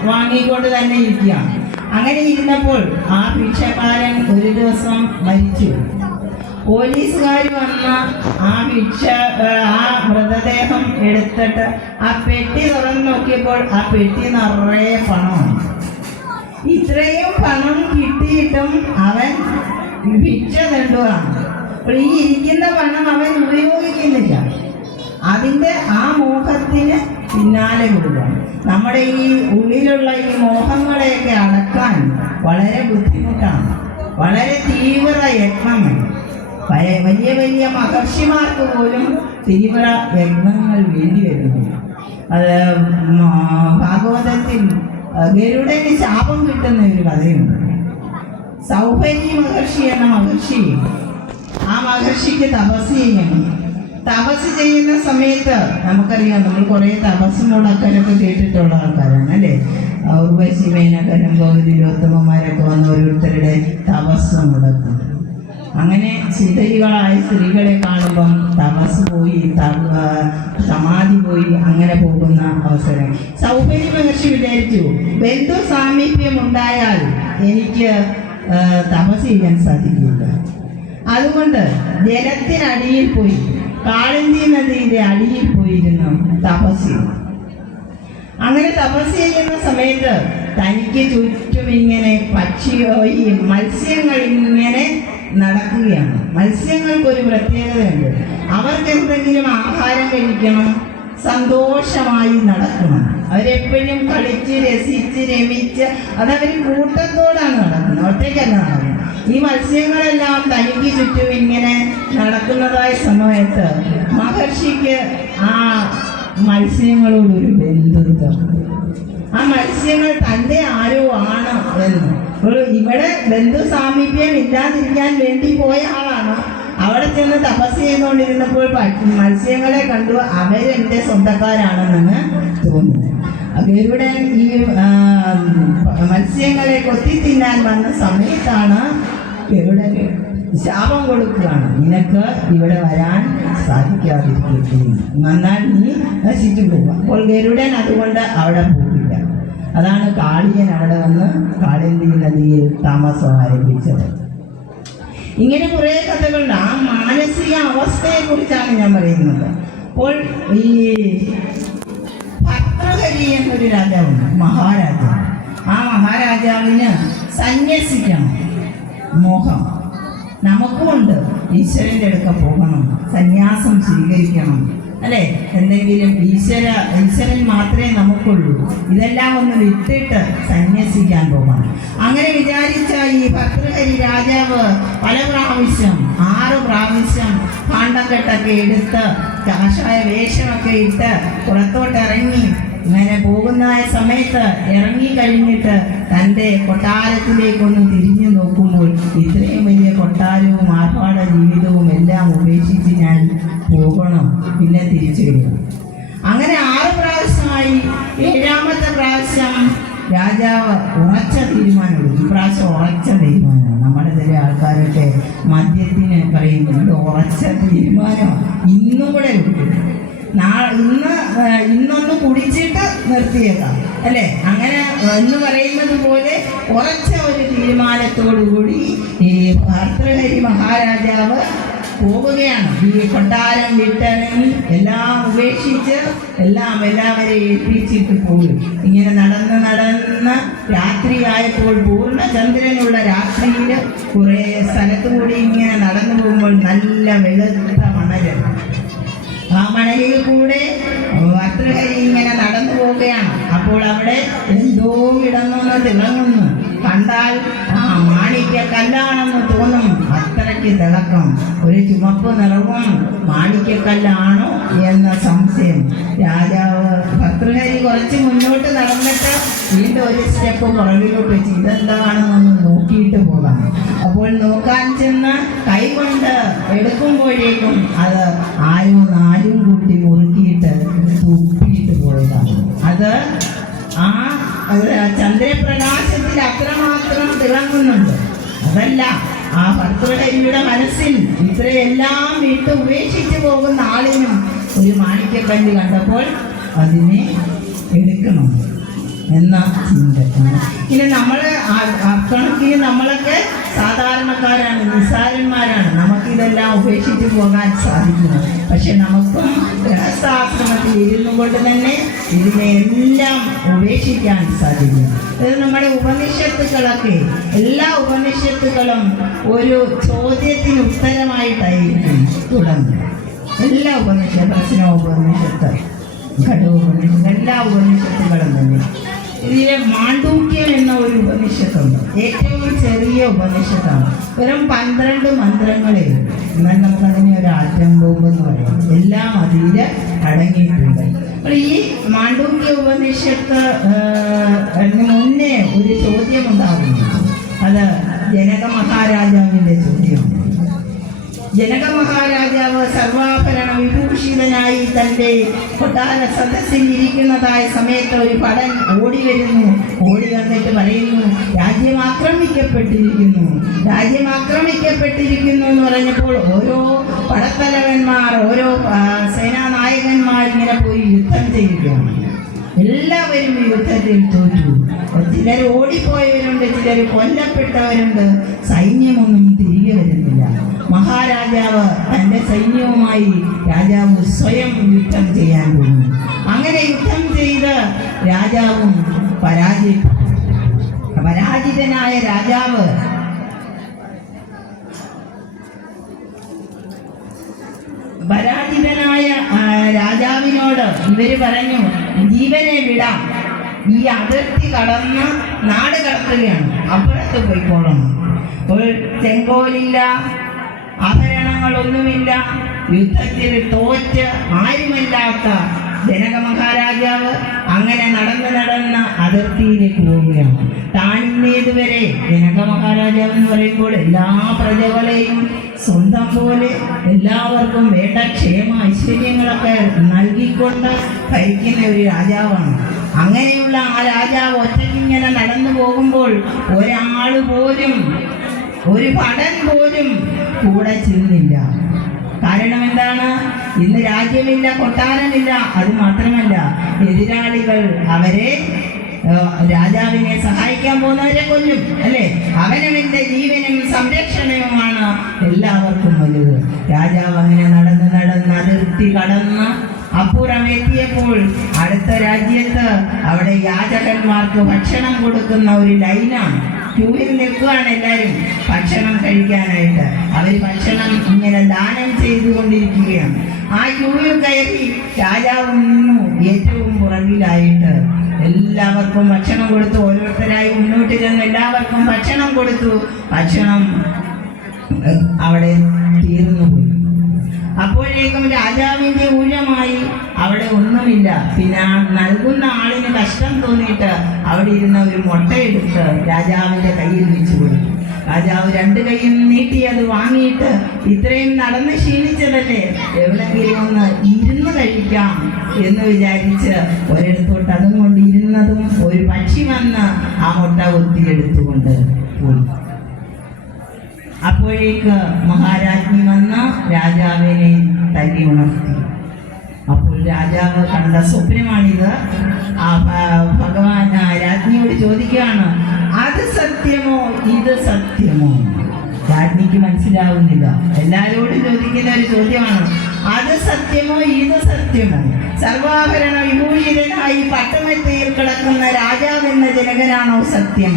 വാങ്ങിക്കൊണ്ട് തന്നെ ഇരിക്കുകയാണ്. അങ്ങനെ ഇരുന്നപ്പോൾ ആ ഭിക്ഷക്കാരൻ ഒരു ദിവസം മരിച്ചു. പോലീസുകാർ വന്ന ആ മൃതദേഹം എടുത്തിട്ട് ആ പെട്ടി തുറന്നു നോക്കിയപ്പോൾ ആ പെട്ടി നിറയെ പണമാണ്. ഇത്രയും പണം കിട്ടിയിട്ടും അവൻ ഭിക്ഷ നേടുകയാണ്. അപ്പോൾ ഈ ഇരിക്കുന്ന പണം അവൻ ഉപയോഗിക്കുന്നില്ല. അതിൻ്റെ ആ മോഹത്തിന് പിന്നാലെ വിടുകയാണ്. നമ്മുടെ ഈ ഉള്ളിലുള്ള ഈ മോഹങ്ങളെയൊക്കെ അടക്കാൻ വളരെ ബുദ്ധിമുട്ടാണ്. വളരെ തീവ്ര യത്നം. വലിയ വലിയ മഹർഷിമാർക്ക് പോലും തീവ്ര യത്നങ്ങൾ വേണ്ടി വരുന്നു. അത് ഭാഗവതത്തിൽ ഗരുഡന് ശാപം കിട്ടുന്ന ഒരു കഥയുണ്ട്. സൗഭരി മഹർഷി എന്ന മഹർഷി, ആ മഹർഷിക്ക് തപസ് ചെയ്യണം. തപസ് ചെയ്യുന്ന സമയത്ത് നമുക്കറിയാം, നമ്മൾ കുറേ തപസ് മുടക്കലൊക്കെ കേട്ടിട്ടുള്ള ആൾക്കാരാണ്, അല്ലേ? ഉർവശി, മേനകരം, ഗൗരിലോത്തമന്മാരൊക്കെ വന്ന് ഓരോരുത്തരുടെ തപസ് മുടക്കും. അങ്ങനെ സുന്ദരികളായ സ്ത്രീകളെ കാണുമ്പം തപസ് പോയി, സമാധി പോയി, അങ്ങനെ പോകുന്ന അവസരം. സൗഭരി മഹർഷി വിചാരിച്ചു, ബന്ധു സാമീപ്യം ഉണ്ടായാൽ എനിക്ക് തപസ് ചെയ്യാൻ സാധിക്കില്ല. അതുകൊണ്ട് ജലത്തിനടിയിൽ പോയി, കാളിന്തി നദിയുടെ അടിയിൽ പോയിരുന്നു തപസ് ചെയ്തു. അങ്ങനെ തപസ് ചെയ്യുന്ന സമയത്ത് തനിക്ക് ചുറ്റും ഇങ്ങനെ ഈ മത്സ്യങ്ങൾ ഇങ്ങനെ നടക്കുകയാണ്. മത്സ്യങ്ങൾക്കൊരു പ്രത്യേകതയുണ്ട്. അവർക്ക് എന്തെങ്കിലും ആഹാരം കഴിക്കണം, സന്തോഷമായി നടക്കണം. അവരെപ്പോഴും കളിച്ച് രസിച്ച് രമിച്ച് അതവർ കൂട്ടത്തോടാണ് നടക്കുന്നത്, ഒറ്റയ്ക്കല്ല നടക്കുന്നത്. ഈ മത്സ്യങ്ങളെല്ലാം തനിക്ക് ചുറ്റും ഇങ്ങനെ നടക്കുന്നതായ സമയത്ത് മഹർഷിക്ക് ആ മത്സ്യങ്ങളോടൊരു ബന്ധുത്വം. ആ മത്സ്യങ്ങൾ തൻ്റെ ആരോ ആണ് എന്ന്. ഇവിടെ ബന്ധു സാമീപ്യം ഇല്ലാതിരിക്കാൻ വേണ്ടി പോയ ആളാണ്. അവിടെ ചെന്ന് തപസ് ചെയ്തുകൊണ്ടിരുന്നപ്പോൾ മത്സ്യങ്ങളെ കണ്ടു, അവരെൻ്റെ സ്വന്തക്കാരാണെന്ന് തോന്നുന്നു. അവരുടെ ഈ മത്സ്യങ്ങളെ കൊത്തി തിന്നാൻ വന്ന സമയത്താണ് ഇവിടെ ശാപം കൊടുക്കുകയാണ്, നിനക്ക് ഇവിടെ വരാൻ സാധിക്കാതിരിക്കുന്നു, നന്നാൽ നീ നശിച്ചു പോകുക. അപ്പോൾ ഗരുഡൻ അതുകൊണ്ട് അവിടെ പോകില്ല. അതാണ് കാളിയൻ അവിടെ വന്ന് കാളിന്തി നദിയിൽ താമസം ആരംഭിച്ചത്. ഇങ്ങനെ കുറേ കഥകളുണ്ട്. ആ മാനസിക അവസ്ഥയെക്കുറിച്ചാണ് ഞാൻ പറയുന്നത്. അപ്പോൾ ഈ ഭർതൃഹരി എന്നൊരു രാജാവുണ്ട്, മഹാരാജാവ്. ആ മഹാരാജാവിന് സന്യസിക്കണം മോഹം. നമുക്കുമുണ്ട്, ഈശ്വരൻ്റെ അടുക്ക പോകണം, സന്യാസം സ്വീകരിക്കണം, അല്ലേ? എന്തെങ്കിലും ഈശ്വരൻ മാത്രമേ നമുക്കുള്ളൂ, ഇതെല്ലാം ഒന്ന് വിട്ടിട്ട് സന്യസിക്കാൻ പോകണം. അങ്ങനെ വിചാരിച്ച ഈ ഭർതൃഹരി രാജാവ് പല പ്രാവശ്യം 6 പ്രാവശ്യം പാണ്ടക്കെട്ടൊക്കെ എടുത്ത് കാഷായ വേഷമൊക്കെ ഇട്ട് പുറത്തോട്ടിറങ്ങി ഇങ്ങനെ പോകുന്ന സമയത്ത് ഇറങ്ങിക്കഴിഞ്ഞിട്ട് തൻ്റെ കൊട്ടാരത്തിലേക്കൊന്ന് തിരിഞ്ഞു നോക്കുമ്പോൾ ഇത്രയും വലിയ കൊട്ടാരവും ആർഭാട ജീവിതവും എല്ലാം ഉപേക്ഷിച്ച് ഞാൻ പോകണം, പിന്നെ തിരിച്ചു വരിക. അങ്ങനെ 6 പ്രാവശ്യമായി. 7ാമത്തെ പ്രാവശ്യം രാജാവ് ഉറച്ച തീരുമാനമെടുക്കും. ഇപ്രാവശ്യം ഉറച്ച തീരുമാനമാണ്. നമ്മുടെ ചില ആൾക്കാരൊക്കെ മദ്യത്തിന് പറയുന്നുണ്ട് ഉറച്ച തീരുമാനം, ഇന്നും കൂടെ എടുക്കും, ഇന്നൊന്ന് കുടിച്ചിട്ട് നിർത്തിയേക്കാം, അല്ലേ? അങ്ങനെ എന്ന് പറയുന്നത് പോലെ ഉറച്ച ഒരു തീരുമാനത്തോടുകൂടി ഈ ഭർതൃഹരി മഹാരാജാവ് പോവുകയാണ്. ഈ കൊട്ടാരം വിട്ടിറങ്ങി എല്ലാം ഉപേക്ഷിച്ച് എല്ലാവരെയും ഏൽപ്പിച്ചിട്ട് പോകും. ഇങ്ങനെ നടന്ന് രാത്രിയായപ്പോൾ പൂർണ്ണചന്ദ്രനുള്ള രാത്രിയിൽ കുറേ സ്ഥലത്തുകൂടി ഇങ്ങനെ നടന്നു പോകുമ്പോൾ നല്ല വെളുത്ത മണല്, ആ മണലിൽ കൂടെ ഭർതൃഹരി ഇങ്ങനെ നടന്നു പോവുകയാണ്. അപ്പോൾ അവിടെ എന്തോ കിടന്നൊന്ന് തിളങ്ങുന്നു. കണ്ടാൽ മാണിക്യക്കല്ലാണെന്ന് തോന്നും, അത്രയ്ക്ക് തിളക്കം. ഒരു ചുമപ്പ് നിറവും മാണിക്യക്കല്ലാണോ എന്ന സംശയം. രാജാവ് ഭർതൃഹരി കുറച്ച് മുന്നോട്ട് നടന്നിട്ട് വീണ്ടും ഒരു സ്റ്റെപ്പ് പുറകിലോട്ട് വെച്ച് ഇതെന്താണെന്നൊന്ന് നോക്കിയിട്ട് പോകാം. അപ്പോൾ നോക്കാൻ ചെന്ന് കൈകൊണ്ട് എടുക്കുമ്പോഴേക്കും അത് ആരും 4 കൂട്ടി മുറുക്കിയിട്ട് തുപ്പിയിട്ട് പോയതാണ്. അത് ആ ചന്ദ്രപ്രകാശത്തിൽ അത്രമാത്രം തിളങ്ങുന്നുണ്ട്. അതല്ല, ആ ഭർതൃഹരിയുടെ മനസ്സിൽ ഇത്രയെല്ലാം വിട്ട് ഉപേക്ഷിച്ച് പോകുന്ന ആളിനും ഒരു മാണിക്യക്കല്ല് കണ്ടപ്പോൾ അതിനെ എടുക്കണം എന്ന ചിന്ത. ഇനി കണക്കിന് നമ്മളൊക്കെ സാധാരണക്കാരാണ്, നിസ്സാരന്മാരാണ്, നമുക്കിതെല്ലാം ഉപേക്ഷിച്ച് പോകാൻ സാധിക്കുന്നു. പക്ഷെ നമുക്കും ഗൃഹസ്ഥാശ്രമത്തിൽ ഇരുന്നു കൊണ്ട് തന്നെ ഇതിനെല്ലാം ഉപേക്ഷിക്കാൻ സാധിക്കും. ഇത് നമ്മുടെ ഉപനിഷത്തുക്കളൊക്കെ, എല്ലാ ഉപനിഷത്തുക്കളും ഒരു ചോദ്യത്തിന് ഉത്തരമായിട്ടായിരിക്കും തുടങ്ങുന്നത്. എല്ലാ പ്രശ്നോപനിഷത്ത്, ഘടോപനിഷത്ത്, എല്ലാ ഉപനിഷത്തുകളും തന്നെ. ഇതിലെ മാണ്ഡൂക്യം എന്ന ഒരു ഉപനിഷത്തുണ്ട്, ഏറ്റവും ചെറിയ ഉപനിഷത്താണ്. വെറും 12 മന്ത്രങ്ങളേ ഉള്ളൂ. എന്നാൽ നമുക്കതിനെ ഒരു ആറ്റം ബോംബ് എന്ന് പറയാം. എല്ലാം അതിൽ അടങ്ങിയിട്ടുണ്ട്. അപ്പോൾ ഈ മാണ്ഡൂക്യ ഉപനിഷത്ത് മുന്നേ ഒരു ചോദ്യമുണ്ടാകുന്നു. അത് ജനക മഹാരാജാവിൻ്റെ ചോദ്യമാണ്. ജനക മഹാരാജാവ് സർവാഭരണ വിഭൂഷിതനായി തൻ്റെ കൊട്ടാര സദസ്സിൽ ഇരിക്കുന്നതായ സമയത്ത് ഒരു ഭടൻ ഓടി വരുന്നു. ഓടി വന്നിട്ട് പറയുന്നു, രാജ്യം ആക്രമിക്കപ്പെട്ടിരിക്കുന്നു എന്ന് പറഞ്ഞപ്പോൾ ഓരോ പടത്തലവന്മാർ, ഓരോ സേനാനായകന്മാർ ഇങ്ങനെ പോയി യുദ്ധം ചെയ്യുകയാണ്. എല്ലാവരും യുദ്ധത്തിൽ തോറ്റു. ചിലർ ഓടിപ്പോയവരുണ്ട്, ചിലർ കൊല്ലപ്പെട്ടവരുണ്ട്. സൈന്യമൊന്നും തിരികെ വരുന്നില്ല. മഹാരാജാവ് തൻ്റെ സൈന്യവുമായി രാജാവ് സ്വയം യുദ്ധം ചെയ്യാൻ പോകുന്നു. അങ്ങനെ യുദ്ധം ചെയ്ത് രാജാവും പരാജിതനായ രാജാവിനോട് ഇവര് പറഞ്ഞു, ജീവനെ വിടാം, ഈ അതിർത്തി കടന്ന് നാട് കടത്തുകയാണ്, അപ്പുറത്ത് പോയിക്കോളണം. അപ്പോൾ ചെങ്കോലില്ല, ആഭരണങ്ങളൊന്നുമില്ല, യുദ്ധത്തിൽ തോറ്റ് ആരുമില്ലാത്ത ജനക മഹാരാജാവ് അങ്ങനെ നടന്ന് അതിർത്തിയിലേക്ക് പോവുകയാണ്. താൻ ഇന്നേതുവരെ ജനക മഹാരാജാവ് എന്ന് പറയുമ്പോൾ എല്ലാ പ്രജകളെയും സ്വന്തം പോലെ എല്ലാവർക്കും വേണ്ട ക്ഷേമ ഐശ്വര്യങ്ങളൊക്കെ നൽകിക്കൊണ്ട് ഭരിക്കുന്ന ഒരു രാജാവാണ്. അങ്ങനെയുള്ള ആ രാജാവ് ഒറ്റയ്ക്കിങ്ങനെ നടന്നു പോകുമ്പോൾ ഒരാൾ പോലും, ഒരു ഭടൻ പോലും കൂടെ ചെന്നില്ല. കാരണം എന്താണ്? ഇന്ന് രാജ്യമില്ല, കൊട്ടാരമില്ല. അത് മാത്രമല്ല, എതിരാളികൾ അവരെ, രാജാവിനെ സഹായിക്കാൻ പോകുന്നവരെ കൊല്ലും, അല്ലേ? അവനവന്റെ ജീവനും സംരക്ഷണവുമാണ് എല്ലാവർക്കും വലുത്. രാജാവ് അങ്ങനെ നടന്ന് അതിർത്തി കടന്ന് അപ്പുറം എത്തിയപ്പോൾ അടുത്ത രാജ്യത്ത് അവിടെ യാചകന്മാർക്ക് ഭക്ഷണം കൊടുക്കുന്ന ഒരു ലൈനാണ്. ക്യൂവിൽ നിൽക്കുകയാണ് എല്ലാവരും ഭക്ഷണം കഴിക്കാനായിട്ട്. അവർ ഭക്ഷണം ഇങ്ങനെ ദാനം ചെയ്തുകൊണ്ടിരിക്കുകയാണ്. ആ ക്യൂവിൽ കയറി രാജാവ് നിന്നു ഏറ്റവും പുറകിലായിട്ട്. എല്ലാവർക്കും ഭക്ഷണം കൊടുത്തു. ഓരോരുത്തരായി മുന്നോട്ട് ചെന്ന് എല്ലാവർക്കും ഭക്ഷണം കൊടുത്തു. ഭക്ഷണം അവിടെ തീർന്നുപോയി. അപ്പോഴേക്കും രാജാവിൻ്റെ ഊഴമായി അവിടെ ഒന്നുമില്ല. പിന്നെ നൽകുന്ന ആളിന് കഷ്ടം തോന്നിയിട്ട് അവിടെ ഇരുന്ന ഒരു മുട്ടയെടുത്ത് രാജാവിൻ്റെ കയ്യിൽ വെച്ചു കൊടുത്തു. രാജാവ് രണ്ട് കൈയും നീട്ടി അത് വാങ്ങിയിട്ട്, ഇത്രയും നടന്ന് ക്ഷീണിച്ചതല്ലേ, എവിടെങ്കിലും ഒന്ന് ഇരുന്ന് കഴിക്കാം എന്ന് വിചാരിച്ച് ഒരിടത്തോട്ട് അതും കൊണ്ട് ഇരുന്നതും ഒരു പക്ഷി വന്ന് ആ മുട്ട ഒത്തിയെടുത്തുകൊണ്ട് പോയി. അപ്പോഴേക്ക് മഹാരാജ്ഞി വന്ന് രാജാവിനെ തല്ലി ഉണർത്തി. അപ്പോൾ രാജാവ് കണ്ട സ്വപ്നമാണിത്. ഭഗവാൻ രാജ്ഞിയോട് ചോദിക്കുകയാണ്, അത് സത്യമോ ഇത് സത്യമോ? രാജ്ഞിക്ക് മനസ്സിലാവുന്നില്ല. എല്ലാവരോടും ചോദിക്കുന്ന ഒരു ചോദ്യമാണ്, അത് സത്യമോ ഇത് സത്യമോ? സർവാഭരണ വിഭൂഷിതനായി പട്ടമത്തയിൽ കിടക്കുന്ന രാജാവെന്ന ജനകനാണോ സത്യം,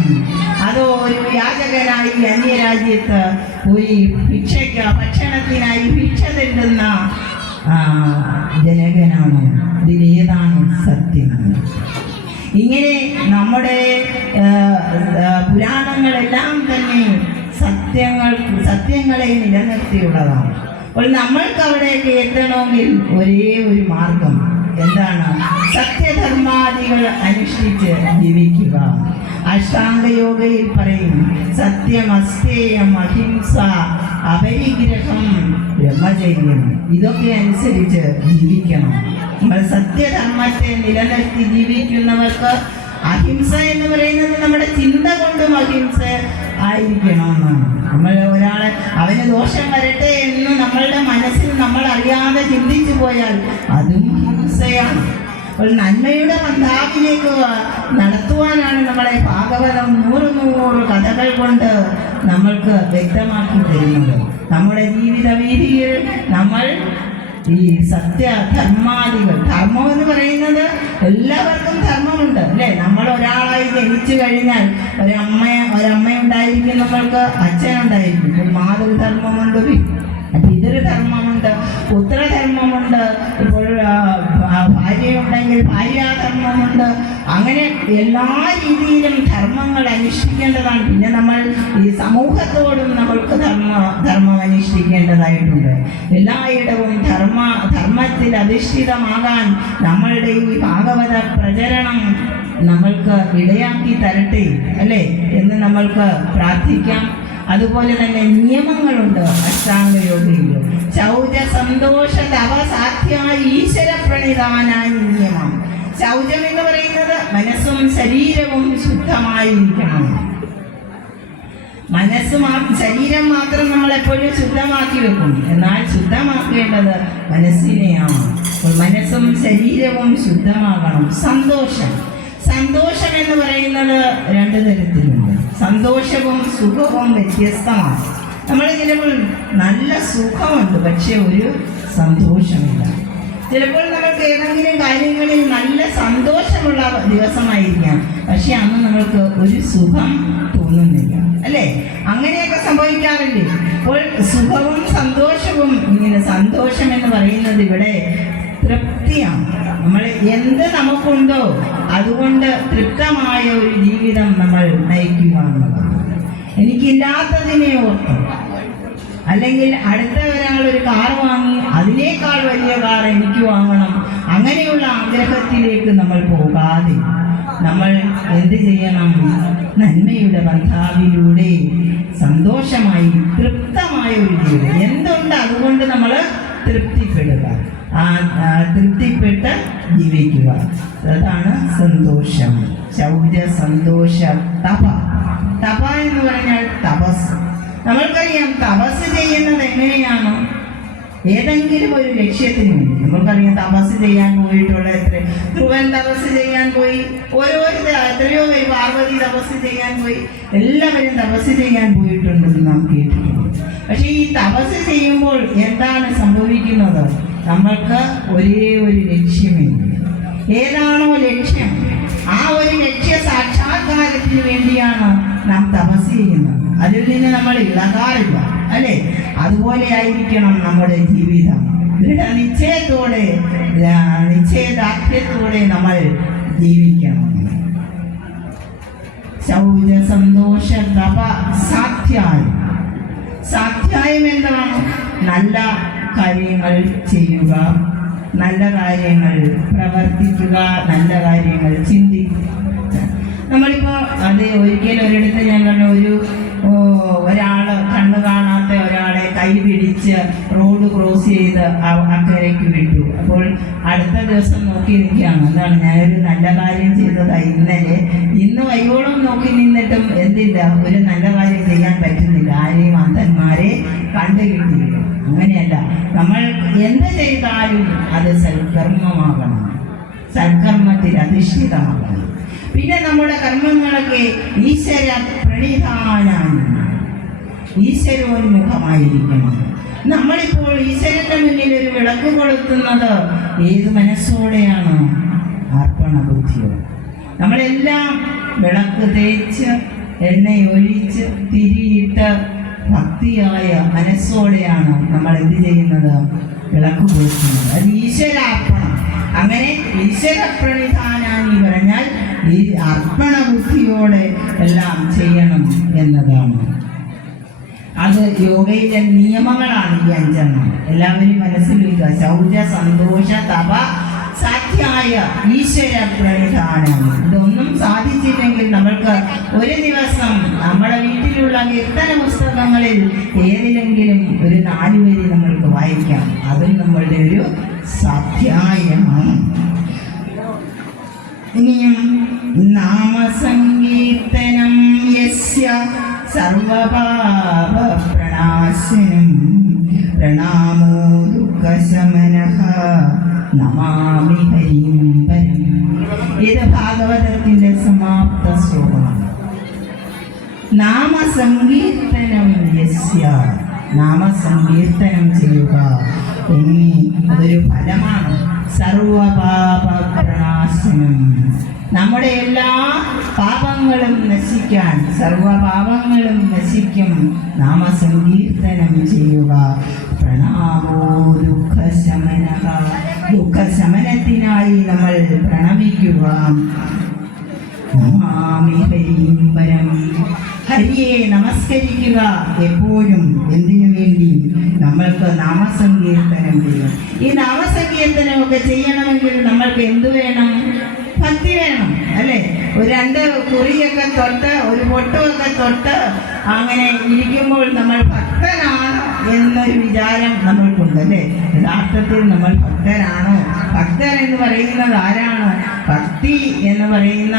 അതോ ഒരു യാചകനായി അന്യരാജ്യത്ത് പോയി ഭക്ഷണത്തിനായി ഭിക്ഷ തരുന്ന ജനകനാണോ? ഇതിലേതാണ് സത്യം? ഇങ്ങനെ നമ്മുടെ പുരാണങ്ങളെല്ലാം തന്നെ സത്യങ്ങളെ നിലനിർത്തിയുള്ളതാണ്. അപ്പോൾ നമ്മൾക്ക് അവിടേക്ക് എത്തണമെങ്കിൽ ഒരേ ഒരു മാർഗം എന്താണ്? സത്യധർമാദികൾ അനുഷ്ഠിച്ച് ജീവിക്കുക. അഷ്ടാംഗയോഗയിൽ പറയും, സത്യം, അസ്തേയം, അഹിംസ, അപരിഗ്രഹം, ബ്രഹ്മചര്യം. ഇതൊക്കെ അനുസരിച്ച് ജീവിക്കണം. നമ്മൾ സത്യധർമ്മത്തെ നിലനിർത്തി ജീവിക്കുന്നവർക്ക് അഹിംസ എന്ന് പറയുന്നത് നമ്മുടെ ചിന്ത കൊണ്ടും അഹിംസ ആയിരിക്കണമെന്നാണ്. നമ്മൾ ഒരാളെ അവന് ദോഷം വരട്ടെ എന്ന് നമ്മളുടെ മനസ്സിൽ നമ്മൾ അറിയാതെ ചിന്തിച്ചു പോയാൽ അതും ഹിംസയാണ്. അപ്പോൾ നന്മയുടെ പന്ഥാവിലേക്ക് നടത്തുവാനാണ് നമ്മളെ ഭാഗവതം 100 കഥകൾ കൊണ്ട് നമ്മൾക്ക് വ്യക്തമാക്കി തരുന്നത്. നമ്മുടെ ജീവിത വീതിയിൽ നമ്മൾ ഈ സത്യധർമാദികൾ, ധർമ്മം എന്ന് പറയുന്നത് എല്ലാവർക്കും ധർമ്മമുണ്ട്, അല്ലേ? നമ്മൾ ഒരാളായി ജനിച്ചു കഴിഞ്ഞാൽ ഒരമ്മയുണ്ടായിരിക്കും, നമ്മൾക്ക് അച്ഛനുണ്ടായിരിക്കും. മാതൃധർമ്മമുണ്ട്, പിതൃധർമ്മമുണ്ട്, പുത്രധർമ്മമുണ്ട്, ഇപ്പോൾ ഭാര്യയുണ്ടെങ്കിൽ ഭാര്യാധർമ്മമുണ്ട്. അങ്ങനെ എല്ലാ രീതിയിലും ധർമ്മങ്ങൾ അനുഷ്ഠിക്കേണ്ടതാണ്. പിന്നെ നമ്മൾ ഈ സമൂഹത്തോടും നമ്മൾക്ക് ധർമ്മം അനുഷ്ഠിക്കേണ്ടതായിട്ടുണ്ട്. എല്ലായിടവും ധർമ്മത്തിൽ അധിഷ്ഠിതമാകാൻ നമ്മളുടെ ഈ ഭാഗവത പ്രചരണം നമ്മൾക്ക് ഇടയാക്കി തരട്ടെ, അല്ലേ എന്ന് നമ്മൾക്ക് പ്രാർത്ഥിക്കാം. അതുപോലെ തന്നെ നിയമങ്ങളുണ്ട് അഷ്ടാംഗയോഗയിൽ. ശൗച സന്തോഷ തവ സാധ്യായ ഈശ്വര പ്രണിധാനായ നിയമം. ശൗചം എന്ന് പറയുന്നത് മനസ്സും ശരീരവും ശുദ്ധമായിരിക്കണം. ശരീരം മാത്രം നമ്മളെപ്പോഴും ശുദ്ധമാക്കി വെക്കും, എന്നാൽ ശുദ്ധമാക്കേണ്ടത് മനസ്സിനെയാണ്. അപ്പോൾ മനസ്സും ശരീരവും ശുദ്ധമാകണം. സന്തോഷം എന്ന് പറയുന്നത് രണ്ട് തരത്തിലുണ്ട്. സന്തോഷവും സുഖവും വ്യത്യസ്തമാണ്. നമ്മൾ ചിലപ്പോൾ നല്ല സുഖമുണ്ട്, പക്ഷെ ഒരു സന്തോഷമില്ല. ചിലപ്പോൾ നമുക്ക് ഏതെങ്കിലും കാര്യങ്ങളിൽ നല്ല സന്തോഷമുള്ള ദിവസമായിരിക്കാം, പക്ഷെ അന്ന് നമ്മൾക്ക് ഒരു സുഖം തോന്നുന്നില്ല, അല്ലേ? അങ്ങനെയൊക്കെ സംഭവിക്കാറില്ലേ? അപ്പോൾ സുഖവും സന്തോഷവും, ഇങ്ങനെ സന്തോഷം എന്ന് പറയുന്നത് ഇവിടെ തൃപ്തിയാണ്. നമ്മൾ എന്ത് നമുക്കുണ്ടോ അതുകൊണ്ട് തൃപ്തമായ ഒരു ജീവിതം നമ്മൾ നയിക്കുക എന്നുള്ളതാണ്. എനിക്കില്ലാത്തതിനെ ഓർത്ത്, അല്ലെങ്കിൽ അടുത്ത ഒരാൾ ഒരു കാർ വാങ്ങി അതിനേക്കാൾ വലിയ കാർ എനിക്ക് വാങ്ങണം, അങ്ങനെയുള്ള ആഗ്രഹത്തിലേക്ക് നമ്മൾ പോകാതെ നമ്മൾ എന്ത് ചെയ്യണം? നന്മയുടെ ബന്ധാവിലൂടെ സന്തോഷമായി തൃപ്തമായ ഒരു ജീവിതം എന്തുണ്ട് അതുകൊണ്ട് നമ്മൾ തൃപ്തിപ്പെടുക, തൃപ്തിപ്പെട്ട് ജീവിക്കുക. അതാണ് സന്തോഷം. ശൗച സന്തോഷ തപ. തപ എന്ന് പറഞ്ഞാൽ തപസ്. നമ്മൾക്കറിയാം തപസ് ചെയ്യുന്നത് എങ്ങനെയാണ്? ഏതെങ്കിലും ഒരു ലക്ഷ്യത്തിന് വേണ്ടി. നമ്മൾക്കറിയാം തപസ് ചെയ്യാൻ പോയിട്ടുള്ള ധ്രുവൻ തപസ് ചെയ്യാൻ പോയി, ഓരോരുത്തർ എത്രയോ പേര് പാർവതി തപസ് ചെയ്യാൻ പോയി, എല്ലാവരും തപസ് ചെയ്യാൻ പോയിട്ടുണ്ടെന്ന് നാം കേട്ടിട്ടുണ്ട്. പക്ഷെ ഈ തപസ് ചെയ്യുമ്പോൾ എന്താണ് സംഭവിക്കുന്നത്? നമ്മൾക്ക് ഒരേ ഒരു ലക്ഷ്യമില്ല. ഏതാണോ ലക്ഷ്യം, ആ ഒരു ലക്ഷ്യ സാക്ഷാത്കാരത്തിന് വേണ്ടിയാണ് നാം തപസ് ചെയ്യുന്നത്. അതിൽ നിന്ന് നമ്മൾ ഇളകാറില്ല, അല്ലേ? അതുപോലെ ആയിരിക്കണം നമ്മുടെ ജീവിതം. ദൃഢനിശ്ചയത്തോടെ, നിശ്ചയദാർഢ്യത്തോടെ നമ്മൾ ജീവിക്കണം. ശൗച സന്തോഷ തപ സാധ്യായം. സാധ്യായം എന്താണ്? നല്ല കാര്യങ്ങൾ ചെയ്യുക, നല്ല കാര്യങ്ങൾ പ്രവർത്തിക്കുക, നല്ല കാര്യങ്ങൾ ചിന്തിക്കുക. നമ്മളിപ്പോൾ അത് ഒരിക്കലും ഒരിടത്ത് ഞാൻ പറഞ്ഞു, ഒരാൾ കണ്ണു കാണാത്ത ഒരാളെ കൈ പിടിച്ച് റോഡ് ക്രോസ് ചെയ്ത് അക്കരയ്ക്ക് വിട്ടു. അപ്പോൾ അടുത്ത ദിവസം നോക്കി നിൽക്കുകയാണ്. എന്താണ്? ഞാനൊരു നല്ല കാര്യം ചെയ്തതാണ് ഇന്നലെ. ഇന്ന് വൈകോളം നോക്കി നിന്നിട്ടും എന്തില്ല, ഒരു നല്ല കാര്യം ചെയ്യാൻ പറ്റുന്നില്ല. ആരെയും അന്ധന്മാരെ കണ്ടുകിട്ടില്ല. അങ്ങനെയല്ല, നമ്മൾ എന്ത് ചെയ്താലും അത് സൽക്കർമ്മമാകണം, സൽക്കർമ്മത്തിൽ അധിഷ്ഠിതമാകണം. പിന്നെ നമ്മുടെ കർമ്മങ്ങളൊക്കെ ഈശ്വര പ്രണിധാനാണ്, ഈശ്വരോന്മുഖമായിരിക്കണം. നമ്മളിപ്പോൾ ഈശ്വരന്റെ മുന്നിൽ ഒരു വിളക്ക് കൊളുത്തുന്നത് ഏത് മനസ്സോടെയാണ്? അർപ്പണ ബുദ്ധിയോടെ. നമ്മളെല്ലാം വിളക്ക് തേച്ച് എണ്ണയൊഴിച്ച് തിരിയിട്ട് ഭക്തിയായ മനസ്സോടെയാണ് നമ്മൾ എന്ത് ചെയ്യുന്നത്? വിളക്ക് കൊളുത്തുന്നത്. അത് ഈശ്വരാർപ്പണം. അങ്ങനെ ഈശ്വര പ്രണിധാനാനി പറഞ്ഞാൽ ഈ അർപ്പണ ബുദ്ധിയോടെ എല്ലാം ചെയ്യണം എന്നതാണ്. അത് യോഗയിലെ നിയമങ്ങളാണ് ഈ 5 എല്ലാവരും മനസ്സിൽ വയ്ക്കുക. ശൗച സന്തോഷ തപ സാധ്യായ ഈശ്വര പ്രണിധാനം. ഇതൊന്നും സാധിച്ചില്ലെങ്കിൽ നമ്മൾക്ക് ഒരു ദിവസം നമ്മുടെ വീട്ടിലുള്ള കീർത്തന പുസ്തകങ്ങളിൽ ഏതിലെങ്കിലും ഒരു 4 വരി നമ്മൾക്ക് വായിക്കാം. അതും നമ്മളുടെ ഒരു സാധ്യായമാണ്. ഇനിയും നാമസങ്കീർത്തനം യസ്യ സർവപാപ പ്രണാശനം പ്രണാമോ ദുഃഖശമനഃ നമാമി ഹരിം പരം. ഇത് ഭാഗവതത്തിന്റെ സമാപ്ത ശ്ലോകമാണ്. നാമസങ്കീർത്തനം യസ്യ, നാമസങ്കീർത്തനം ചെയ്യുക എന്നീ അതൊരു ഫലമാണ്. സർവപാപ പ്രണാശനം, നമ്മുടെ എല്ലാ പാപങ്ങളും നശിക്കാൻ, സർവപാപങ്ങളും നശിക്കും നാമസങ്കീർത്തനം ചെയ്യുക. പ്രണാമോ ദുഃഖശമനഃ, ദുഃഖശമനത്തിനായി നമ്മൾ പ്രണമിക്കുക. നമാമി ഹരിം പരം, ഹരിയെ നമസ്കരിക്കുക എപ്പോഴും. എന്തിനു വേണ്ടി? നമ്മൾക്ക് നാമസങ്കീർത്തനം ചെയ്യണം. ഈ നാമസങ്കീർത്തനമൊക്കെ ചെയ്യണമെങ്കിൽ നമ്മൾക്ക് എന്തു വേണം? ഭക്തി വേണം, അല്ലേ? ഒരു 2 കുറിയൊക്കെ തൊട്ട് ഒരു പൊട്ടുമൊക്കെ തൊട്ട് അങ്ങനെ ഇരിക്കുമ്പോൾ നമ്മൾ ഭക്തനാണ് എന്നൊരു വിചാരം നമ്മൾക്കുണ്ട്, അല്ലേ? യഥാർത്ഥത്തിൽ നമ്മൾ ഭക്തരാണോ? ഭക്തൻ എന്ന് പറയുന്നത് ആരാണ്? ഭക്തി എന്ന് പറയുന്ന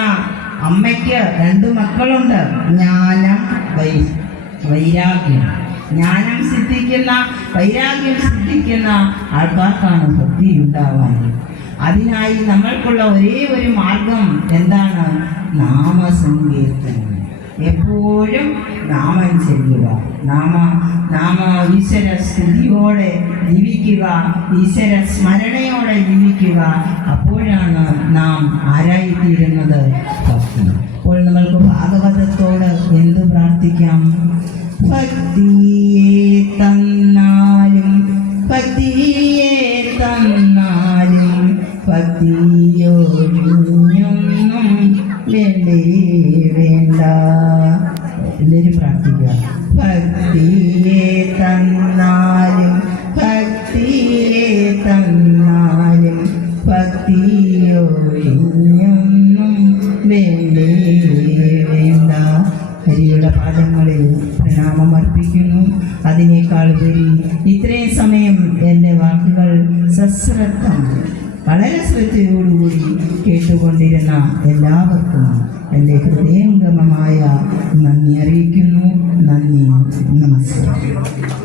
അമ്മയ്ക്ക് 2 മക്കളുണ്ട്, ജ്ഞാനം, വൈരാഗ്യം. ജ്ഞാനം സിദ്ധിക്കുന്ന, വൈരാഗ്യം സിദ്ധിക്കുന്ന ആൾക്കാർക്കാണ് ഭക്തി ഉണ്ടാവാൻ. അതിനായി നമ്മൾക്കുള്ള ഒരേ ഒരു മാർഗം എന്താണ്? നാമസങ്കീർത്തനം. എപ്പോഴും നാമം ചെല്ലുക, ഈശ്വര സ്തുതിയോടെ ജീവിക്കുക, ഈശ്വര സ്മരണയോടെ ജീവിക്കുക. അപ്പോഴാണ് നാം ആരായിത്തീരുന്നത്? ഭക്തി. അപ്പോൾ നമ്മൾക്ക് ഭാഗവതത്തോട് എന്ത് പ്രാർത്ഥിക്കാം? ഭക്തിയെ തന്നാലും ഭക്തിയെ തന്നാലും ഭക്തിയൊഴിഞ്ഞൊന്നും വേണ്ടേ വേണ്ട. എല്ലാവരും പ്രാർത്ഥിക്കുക. ഭക്തിയെ തന്നാലും ഭക്തിയെ തന്നാലും ഭക്തിയൊഴിഞ്ഞൊന്നും വേണ്ടേ വേണ്ട. ഹരിയുടെ പാദങ്ങളിൽ പ്രണാമം അർപ്പിക്കുന്നു. അതിനേക്കാൾ ഉപരി ഇത്രയും സമയം എൻ്റെ വാക്കുകൾ സശ്രദ്ധം വളരെ ശ്രദ്ധയോടുകൂടി കേട്ടുകൊണ്ടിരുന്ന എല്ലാവർക്കും എൻ്റെ ഹൃദയംഗമമായ നന്ദി അറിയിക്കുന്നു. നന്ദി, നമസ്കാരം.